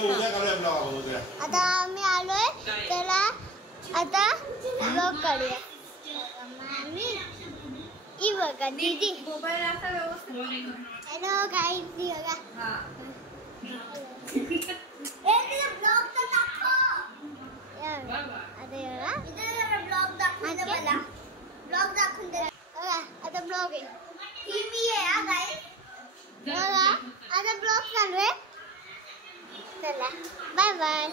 आता आम्ही आलोय त्याला आता ब्लॉग काढूया. ही बघा दीदी मोबाईल असा व्यवस्थित. हॅलो गाईज बघा. ब्लॉग तर दाखव. ब्लॉग दाखवून दे. आता ब्लॉग आहे. ही मी आहे हा गाईज. आता ब्लॉग चालू आहे. चला bye bye.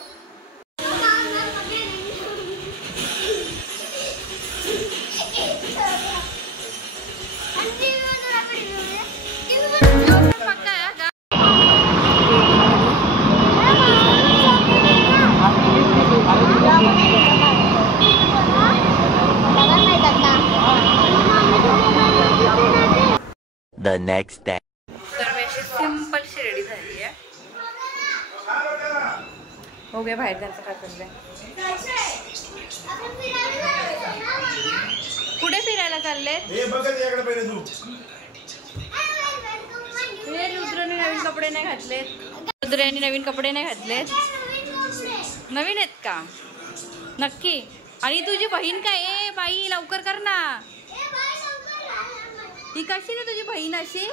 The next day. तर मी अशी सिंपल शी रेडी झाली आहे. हो गया बाहेर जायचं काय चाललंय. कुठे फिरायला चालले. रुद्रने नवीन कपडे नाही घातलेत. रुद्राने नवीन कपडे नाही घातलेत. नवीन आहेत का नक्की. आणि तुझी बहीण काय ए बाई लवकर कर ना. ही कशी ना तुझी बहीण अशी.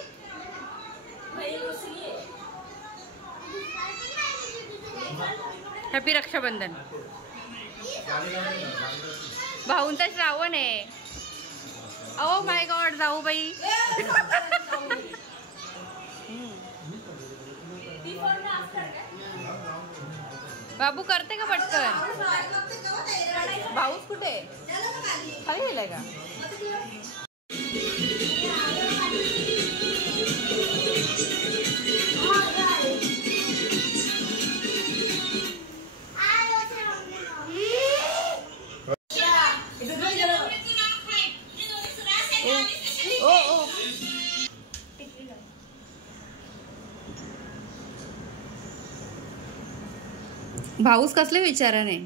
हॅपी रक्षाबंधन. भाऊंचा श्रावण आहे. ओ माय गॉड जाऊ बाई. बाबू करते का पटकन. भाऊच कुठे खाली गेलाय का. भाऊस कसले विचाराने.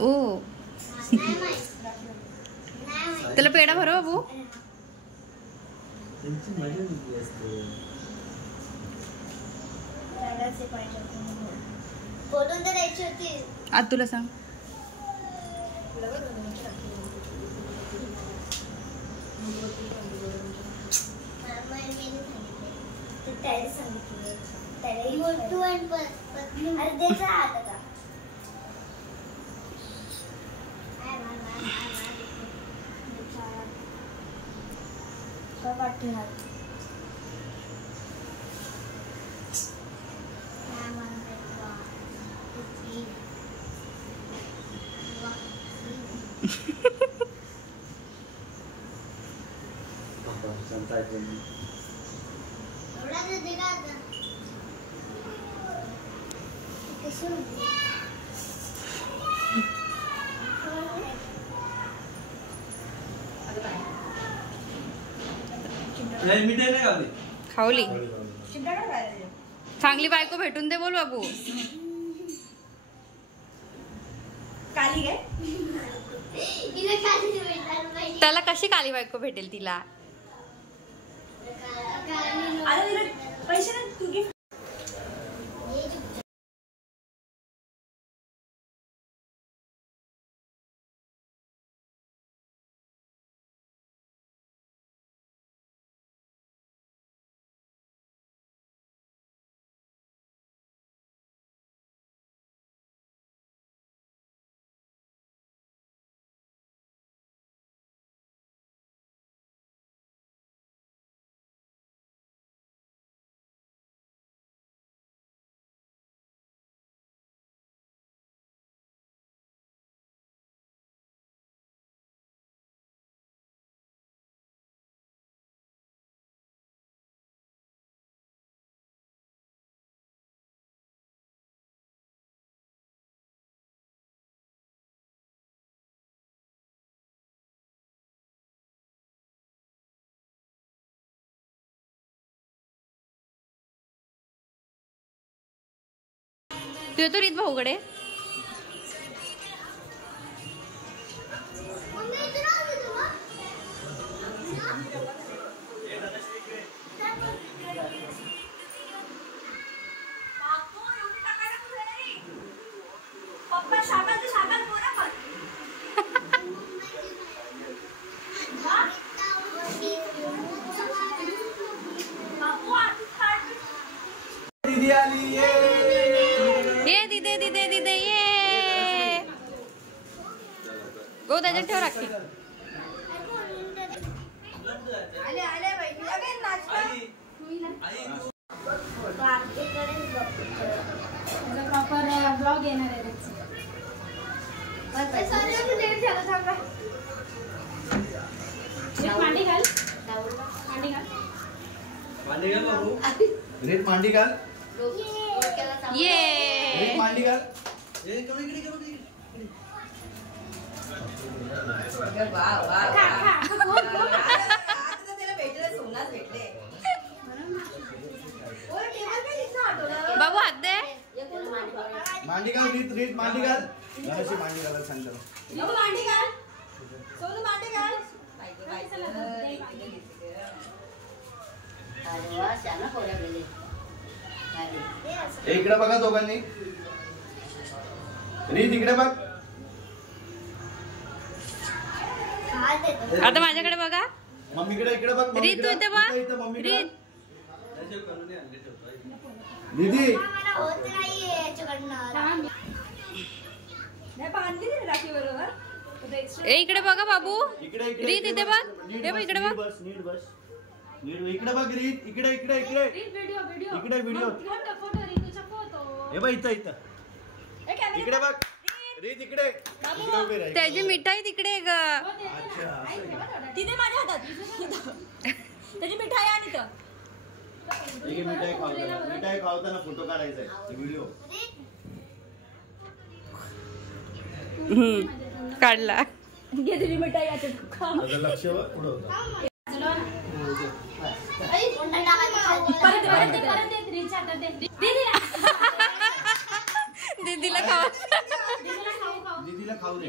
ओ त्याला पेढा भरो बाबू. आज तुला सांग. खावली. चांगली बायको भेटून दे बोल बाबू. त्याला कशी काली बायको भेटेल तिला. तू येतो रीत भाऊकडे. दीदी आली ये दिदे दिदे दिदे ये गो त्याच्यात ठेव राखी. ब्लॉग येणार आहे. मांडी घाल मांडी घाल मांडी घाल बाबू. ग्रेट मांडी घाल. ये ग्रेट मांडी घाल. बाबू हात दे. मांडी घाल. रीत रीत मांडी घाल. गणेशची मांडी घालायला सांगतो. मांडी घाल. सोनू मांडी घाल. इकडे बघा दोघांनी. रीत इकडे बघ. आता माझ्याकडे बघा. मम्मीकडे इकडे बघ. रीत तू इथे बघ. रीत दीदी ए इकडे बघा बाबू. इकडे रीत इथे बघ. हे बघ इकडे बघ. बस नीट बस. इकडे बघ रीत. इकडे इकडे इकडे इकडे व्हिडिओ. हे बघ इथं इथं. इकडे बघ रीत इकडे. त्याची मिठाई तिकडे ग. तिथे माझ्या हातात त्याची मिठाई आणि मिठाई खावताना फोटो काढायचा आहे. व्हिडिओ काढला. घे तुझी मिठाई. लक्ष पुढं होतं. दीदीला खाऊ. दीदीला खाऊ दे.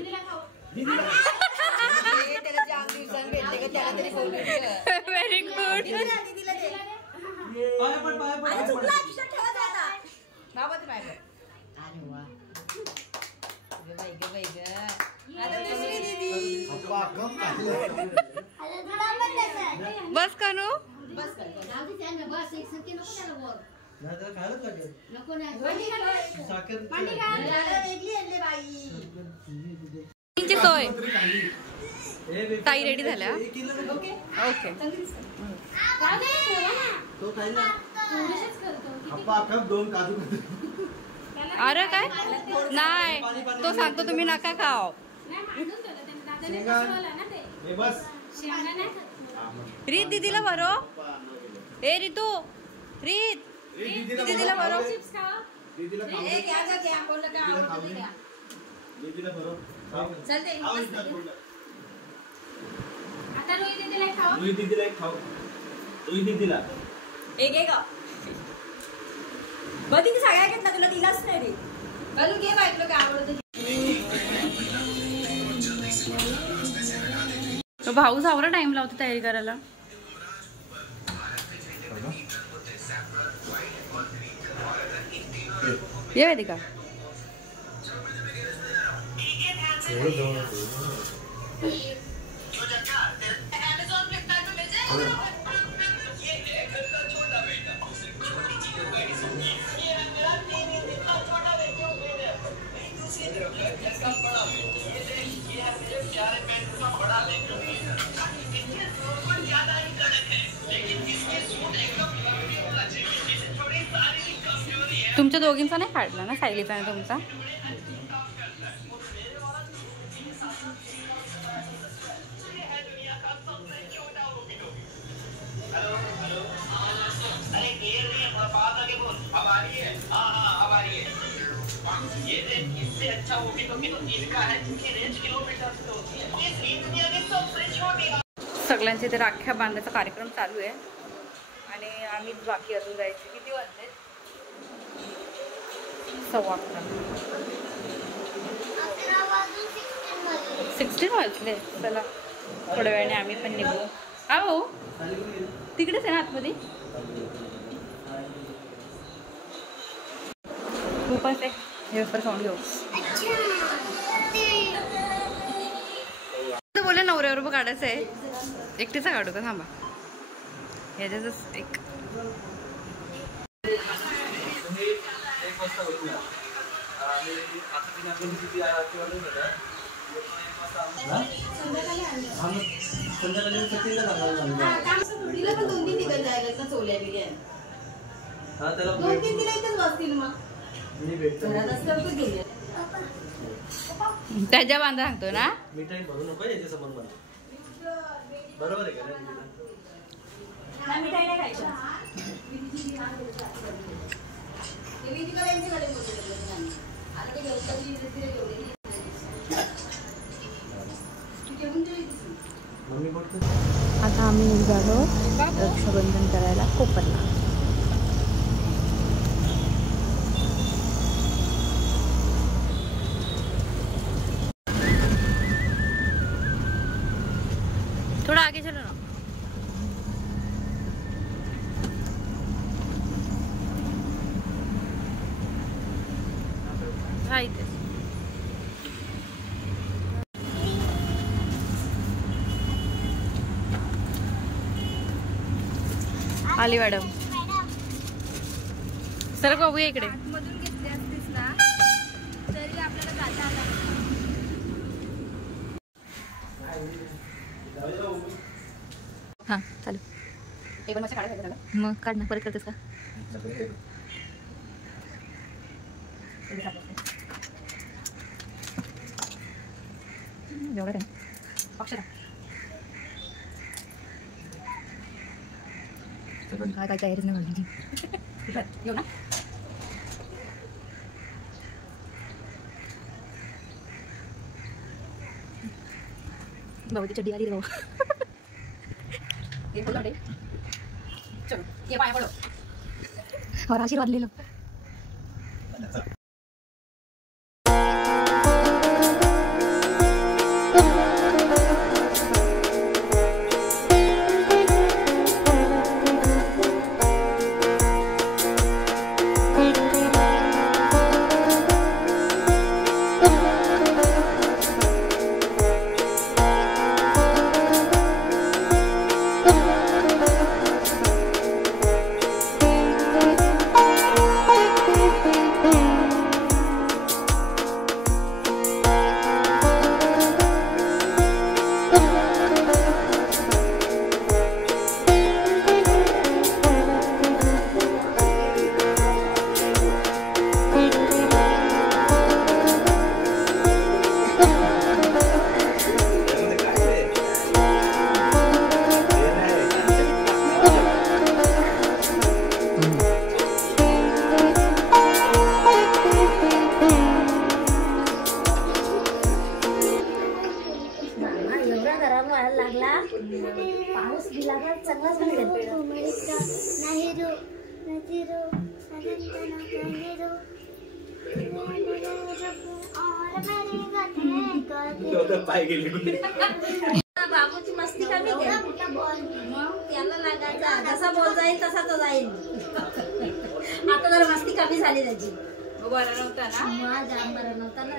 Very good. बस करू. सोय ताई रेडी झाल्या. ओके दोन काजू. अरे काय नाही तो सांगतो तुम्ही नका खाओ. बस रीत दीदीला भरो. ए रितू रीत दीदीला भरो. दीदीला भरो. दीदीला एक खाऊ. दीदीला एक एक बघ सगळ्या घेतला तुला दिलाच नाही रे. घालून घे बायकलो काय आवडत. भाऊ सावरा टाइम लावतो तयारी करायला. ये वेदिका. तुमच्या दोघींचा नाही काढला ना. सायलीचा नाही तुमचा. सगळ्यांचे ते राख्या बांधण्याचा कार्यक्रम चालू आहे आणि आम्ही बाकी अजून जायचे. किती वाजले? 11:15. 16 वाजले. चला थोड्या वेळाने आम्ही पण निघू. हो तिकडेच आहे ना आतमध्ये. उपास आहे हे पर खाऊन घेऊ. बोलले नवऱ्यावर काढायचं आहे. एकटीचा काढू का? थांबा ह्याच्यातच एक वाजता होईल ना. आणि आता तिने आपण किती आरती वाजत होता. संध्याकाळी सतीला सांगायला लागलं. तिला पण 2-3 ठिकाणी जायला ना चोल्या बिल्या. हा त्याला 2-3 दिला इथंच बसतील मग. मी भेटतो. घरात असल्यावर तू गेले. त्याच्या बांधा सांगतो ना. मिठाई भरू नको याच्या समोर मला. बरोबर आहे का नाही? मिठाई नाही खायची. आता आम्ही निघालो रक्षाबंधन करायला कोकणला. थोड़ा आगे चलो ना. हाँ इथे आली मॅडम. सर बघूया इकडे. मधून घेतली असतीस ना तरी आपल्याला जाता आलं. हां चालू. मग काढ ना. परत करतेस का? एवढं काय अक्षरा काय काय तयारीच नाही म्हणली. येऊ ना. भाऊ ती चड्डी आली रे भाऊ. ये बोलो रे. चलो ये पाया पडो. और आशीर्वाद ले लो. बाबूची मस्ती कमी घ्या. त्याला लागायचा जसा बॉल जाईल तसा तो जाईल. आता जर मस्ती कमी झाली त्याची. बरं नव्हता ना. माझा बरं नव्हता ना.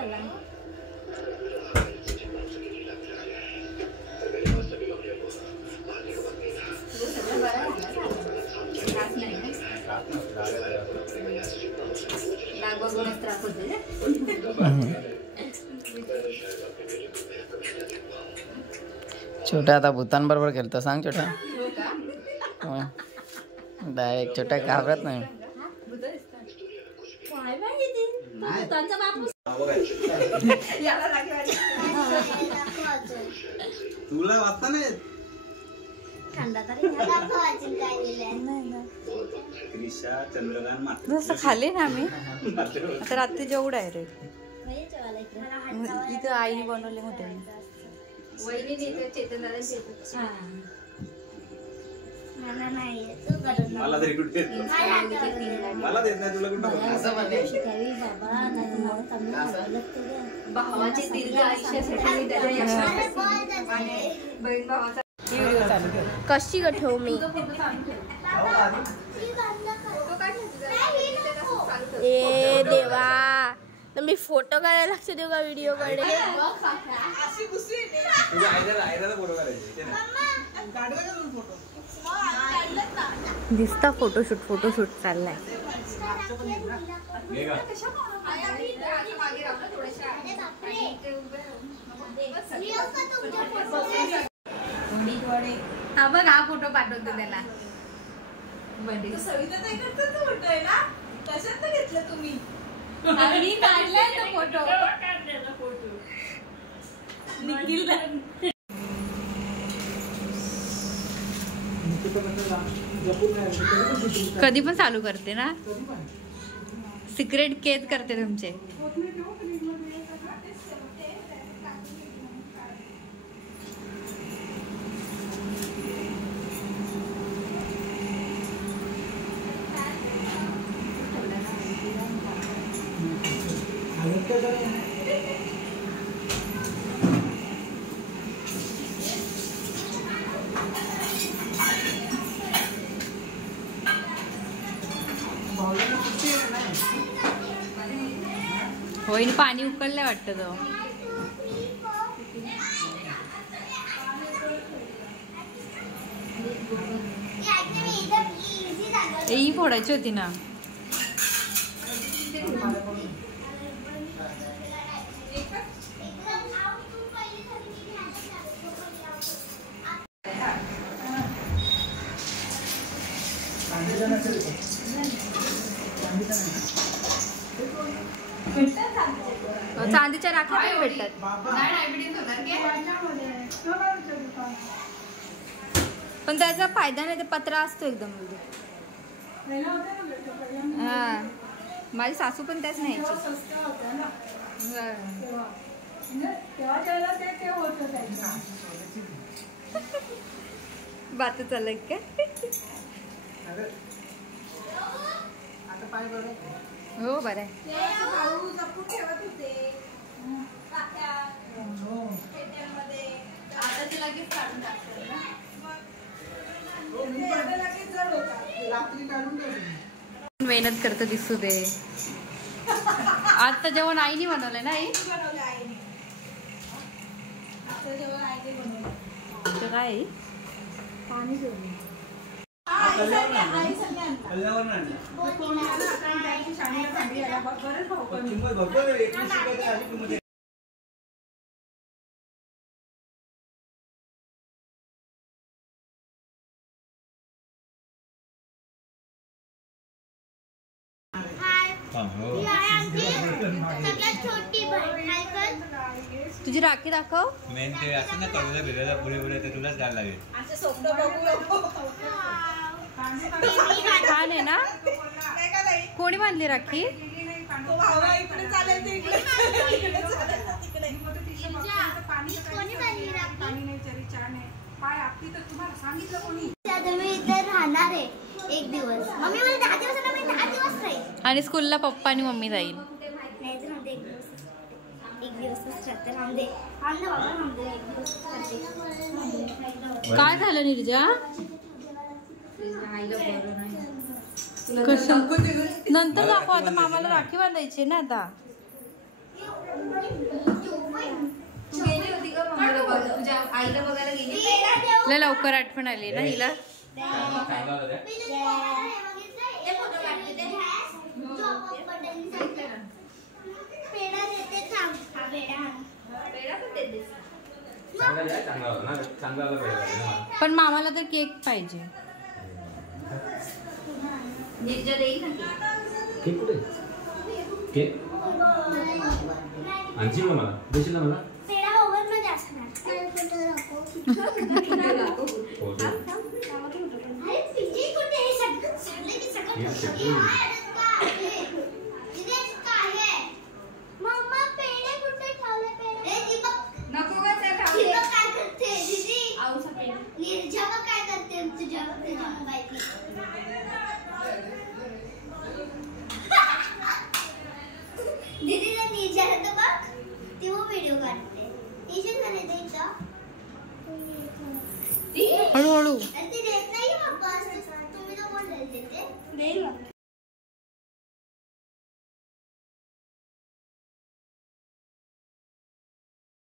छोटा आता भूतांबरोबर खेळतो. सांग छोटा. डायरेक्ट छोटा घाबरत नाही. तुला वाचता नाही जसं खाल्ले ना आम्ही. आता रात्री जेवढं आहे रे. इथं आईने बनवले होते. मला तरी कुठे मला देत नाही तुला कुठं. भावाचे दीर्घ आयुष्यासाठी बहीण भावाचा कशी ग ठेवू मी. ए देवा मी फोटो काढायला लक्ष देऊ का व्हिडिओ कडे. दिसता फोटोशूट चाललाय. घे का? हा बघ, हा फोटो पाठवतो त्याला. मी काढलाय तो फोटो. कधी पण चालू करते ना, सिक्रेट केस करते तुमचे. होईल, पाणी उकळलंय वाटतं तो. ही फोडायची होती ना. चांदीच्या राख्या पण भेटतात. पण त्याचा फायदा नाही, ते पत्रा असतो एकदम. हा, माझी सासू पण त्याच नाही. बात चालय का? हो बरं आहे. मेहनत करत दिसू दे. आता जेवण आईने बनवलंय ना. आई काय तुझी राखी दाखव. मेन ते असं ना करूला भिरायला पुढे पुढे ते तुलाच घ्यायला लागेल. छान आहे ना. कोणी बांधली राखी? राहणार आहे एक दिवस. मम्मी मला 10 दिवस ना, मी 10 दिवस राहील. आणि स्कूलला पप्पा आणि मम्मी जाईल. काय झालं निर्जा? नंतर दाखव, आता मामाला राखी बांधायची ना. आता लय लवकर आठवण आली ना हिला. पण मामाला तर केक पाहिजे. केक कुठे? केक आणशील का मला? देशील ना मला? दीदी ने नीचे तो बघ ती वो व्हिडिओ काढते. टीचर झाले द्यायचा हळूहळू. ती देत नाही. मग तुम्ही तर बोलले देते.